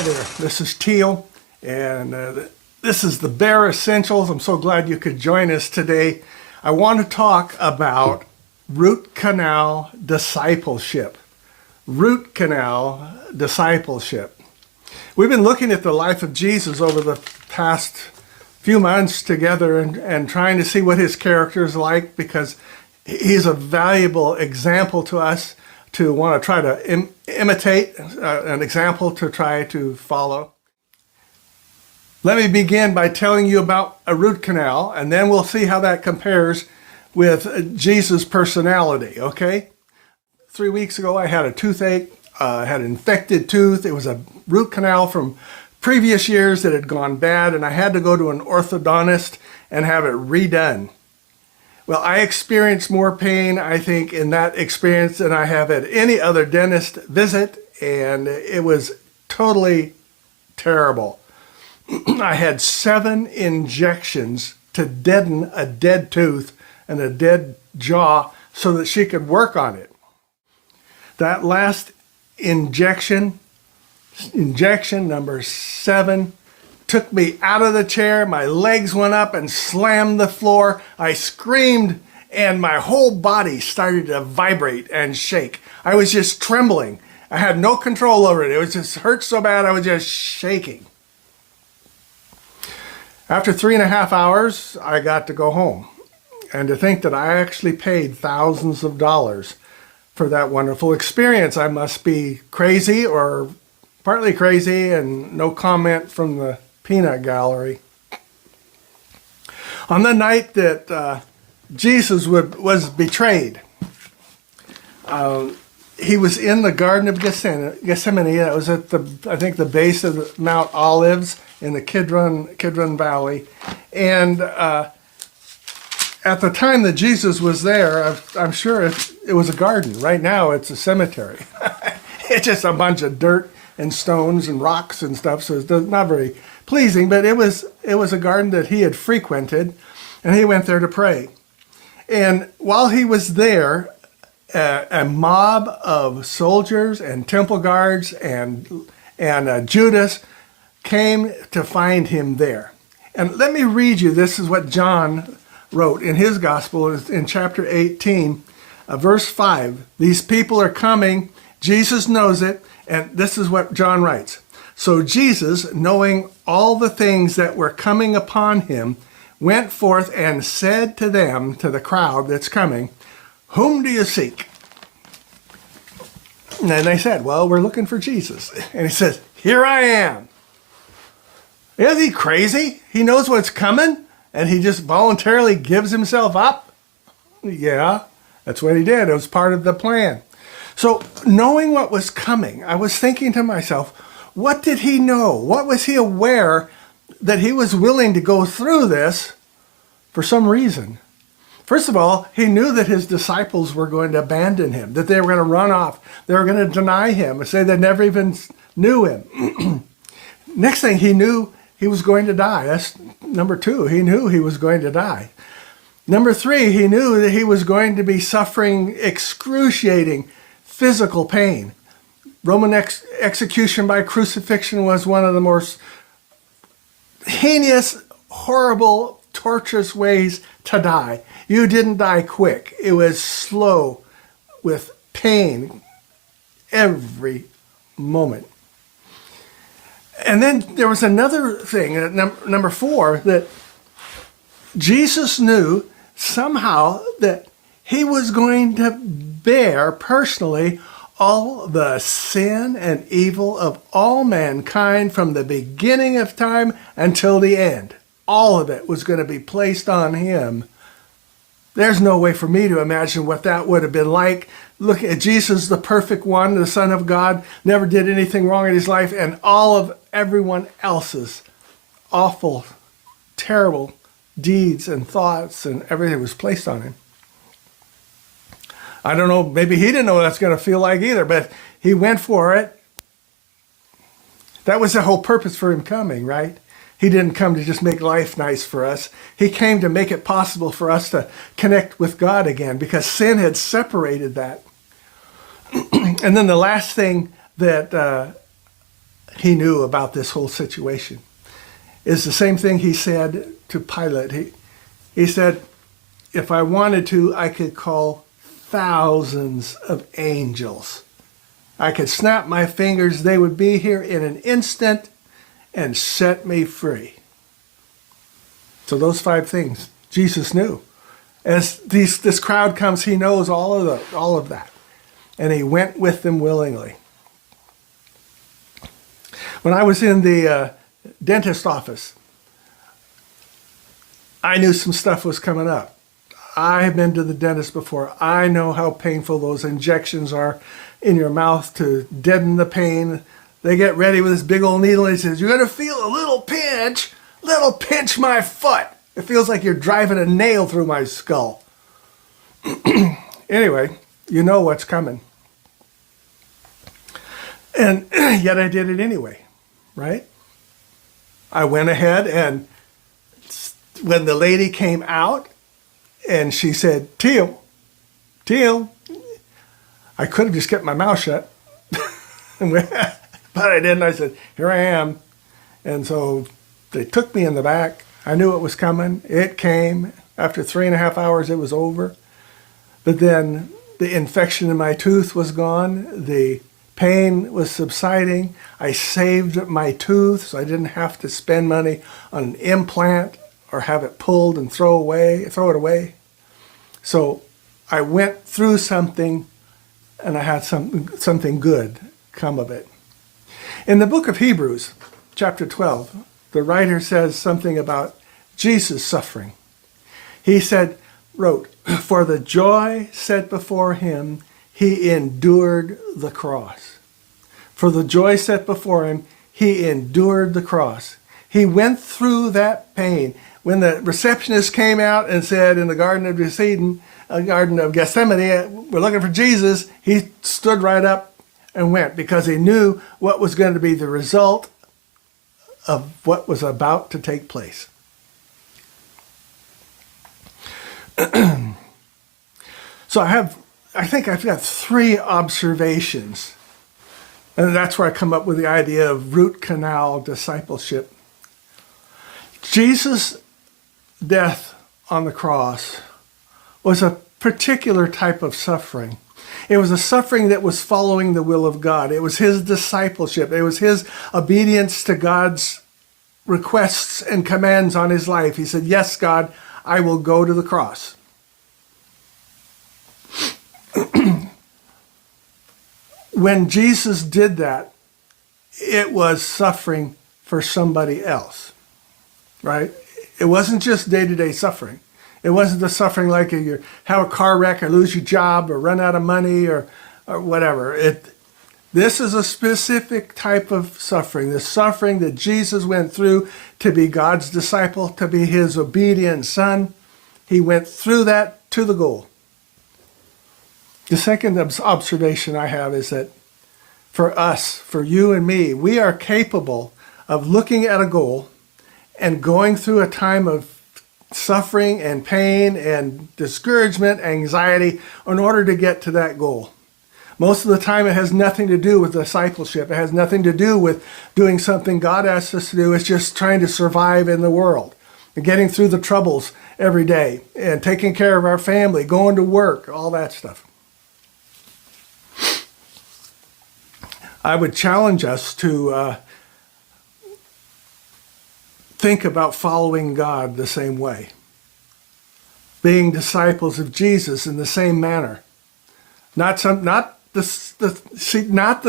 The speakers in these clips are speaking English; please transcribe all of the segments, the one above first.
Hi there, this is Teal, and this is the Bare Essentials. I'm so glad you could join us today. I want to talk about root canal discipleship. Root canal discipleship. We've been looking at the life of Jesus over the past few months together and trying to see what his character is like, because he's a valuable example to us to want to try to imitate, an example to try to follow. Let me begin by telling you about a root canal, and then we'll see how that compares with Jesus' personality, okay? 3 weeks ago, I had a toothache, had an infected tooth. It was a root canal from previous years that had gone bad, and I had to go to an orthodontist and have it redone. Well, I experienced more pain, I think, in that experience than I have at any other dentist visit, and it was totally terrible. I had 7 injections to deaden a dead tooth and a dead jaw so that she could work on it. That last injection number 7, took me out of the chair. My legs went up and slammed the floor. I screamed and my whole body started to vibrate and shake. I was just trembling. I had no control over it. It was just hurt so bad I was just shaking. After 3.5 hours, I got to go home. And to think that I actually paid thousands of dollars for that wonderful experience. I must be crazy or partly crazy, and no comment from the peanut gallery. On the night that Jesus was betrayed, he was in the Garden of Gethsemane. That was at I think the base of the Mount Olives in the Kidron Valley. And at the time that Jesus was there, I'm sure it was a garden. Right now it's a cemetery. It's just a bunch of dirt and stones and rocks and stuff, so it's not very pleasing, but it was a garden that he had frequented, and he went there to pray. And while he was there, a mob of soldiers and temple guards and Judas came to find him there. And let me read you, this is what John wrote in his gospel in chapter 18, verse 5. These people are coming, Jesus knows it, and this is what John writes. So Jesus, knowing all the things that were coming upon him, went forth and said to them, to the crowd that's coming, "Whom do you seek?" And they said, "Well, we're looking for Jesus." And he says, "Here I am." Is he crazy? He knows what's coming, and he just voluntarily gives himself up? Yeah, that's what he did. It was part of the plan. So knowing what was coming, I was thinking to myself, what did he know? What was he aware that he was willing to go through this for some reason? First of all, he knew that his disciples were going to abandon him, that they were going to run off. They were going to deny him and say they never even knew him. Next thing, he knew he was going to die. That's number 2. He knew he was going to die. Number 3, he knew that he was going to be suffering excruciating physical pain. Roman execution by crucifixion was one of the most heinous, horrible, torturous ways to die. You didn't die quick. It was slow with pain every moment. And then there was another thing, number 4, that Jesus knew somehow that he was going to bear personally all the sin and evil of all mankind from the beginning of time until the end. All of it was going to be placed on him. There's no way for me to imagine what that would have been like. Look at Jesus, the perfect one, the Son of God, never did anything wrong in his life, and all of everyone else's awful, terrible deeds and thoughts and everything was placed on him. I don't know, maybe he didn't know what that's going to feel like either, but he went for it. That was the whole purpose for him coming, right? He didn't come to just make life nice for us. He came to make it possible for us to connect with God again, because sin had separated that. And then the last thing that he knew about this whole situation. It's the same thing he said to Pilate. He said, if I wanted to, I could call thousands of angels. I could snap my fingers, they would be here in an instant and set me free. So those 5 things Jesus knew. As this crowd comes, he knows all of that. And he went with them willingly. When I was in the dentist office, I knew some stuff was coming up. I've been to the dentist before. I know how painful those injections are in your mouth to deaden the pain. They get ready with this big old needle and he says, you're going to feel a little pinch my foot. It feels like you're driving a nail through my skull. Anyway, you know what's coming. And yet I did it anyway, right? I went ahead, and when the lady came out and she said, Teal, I could have just kept my mouth shut, but I didn't. I said, here I am. And so they took me in the back. I knew it was coming. It came. After 3.5 hours, it was over. But then the infection in my tooth was gone. The pain was subsiding. I saved my tooth, so I didn't have to spend money on an implant or have it pulled and throw it away. So I went through something, and I had something good come of it. In the book of Hebrews, chapter 12, the writer says something about Jesus' suffering. He wrote, for the joy set before him, he endured the cross. For the joy set before him, he endured the cross. He went through that pain. When the receptionist came out and said in the Garden of Gethsemane, we're looking for Jesus, he stood right up and went because he knew what was going to be the result of what was about to take place. So I think I've got 3 observations. And that's where I come up with the idea of root canal discipleship. Jesus' death on the cross was a particular type of suffering. It was a suffering that was following the will of God. It was his discipleship. It was his obedience to God's requests and commands on his life. He said, yes, God, I will go to the cross. When Jesus did that, it was suffering for somebody else, right? It wasn't just day-to-day suffering. It wasn't the suffering like you have a car wreck or lose your job or run out of money or whatever. This is a specific type of suffering, the suffering that Jesus went through to be God's disciple, to be his obedient son. He went through that to the goal. The second observation I have is that for us, for you and me, we are capable of looking at a goal and going through a time of suffering and pain and discouragement, anxiety, in order to get to that goal. Most of the time it has nothing to do with discipleship. It has nothing to do with doing something God asks us to do. It's just trying to survive in the world and getting through the troubles every day and taking care of our family, going to work, all that stuff. I would challenge us to think about following God the same way, being disciples of Jesus in the same manner. Not the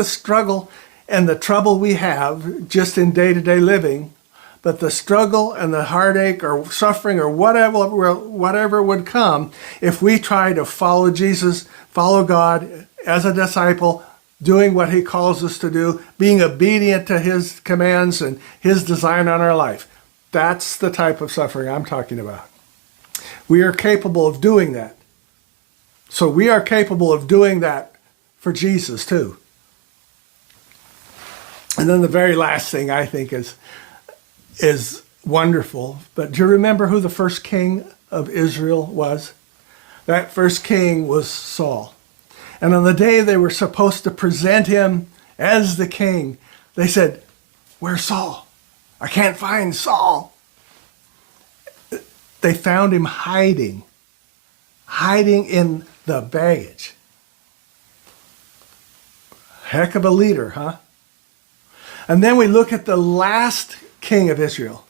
struggle and the trouble we have just in day-to-day living, but the struggle and the heartache or suffering or whatever would come if we try to follow Jesus, follow God as a disciple, doing what he calls us to do, being obedient to his commands and his design on our life. That's the type of suffering I'm talking about. We are capable of doing that. So we are capable of doing that for Jesus too. And then the very last thing I think is wonderful. But do you remember who the first king of Israel was? That first king was Saul. And on the day they were supposed to present him as the king, they said, Where's Saul? I can't find Saul. They found him hiding in the baggage. Heck of a leader, huh? And then we look at the last king of Israel.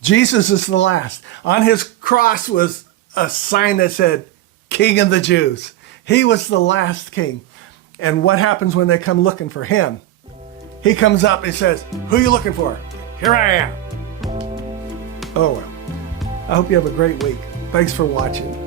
Jesus is the last. On his cross was a sign that said, King of the Jews. He was the last king. And what happens when they come looking for him? He comes up and says, who are you looking for? Here I am. Oh, well. I hope you have a great week. Thanks for watching.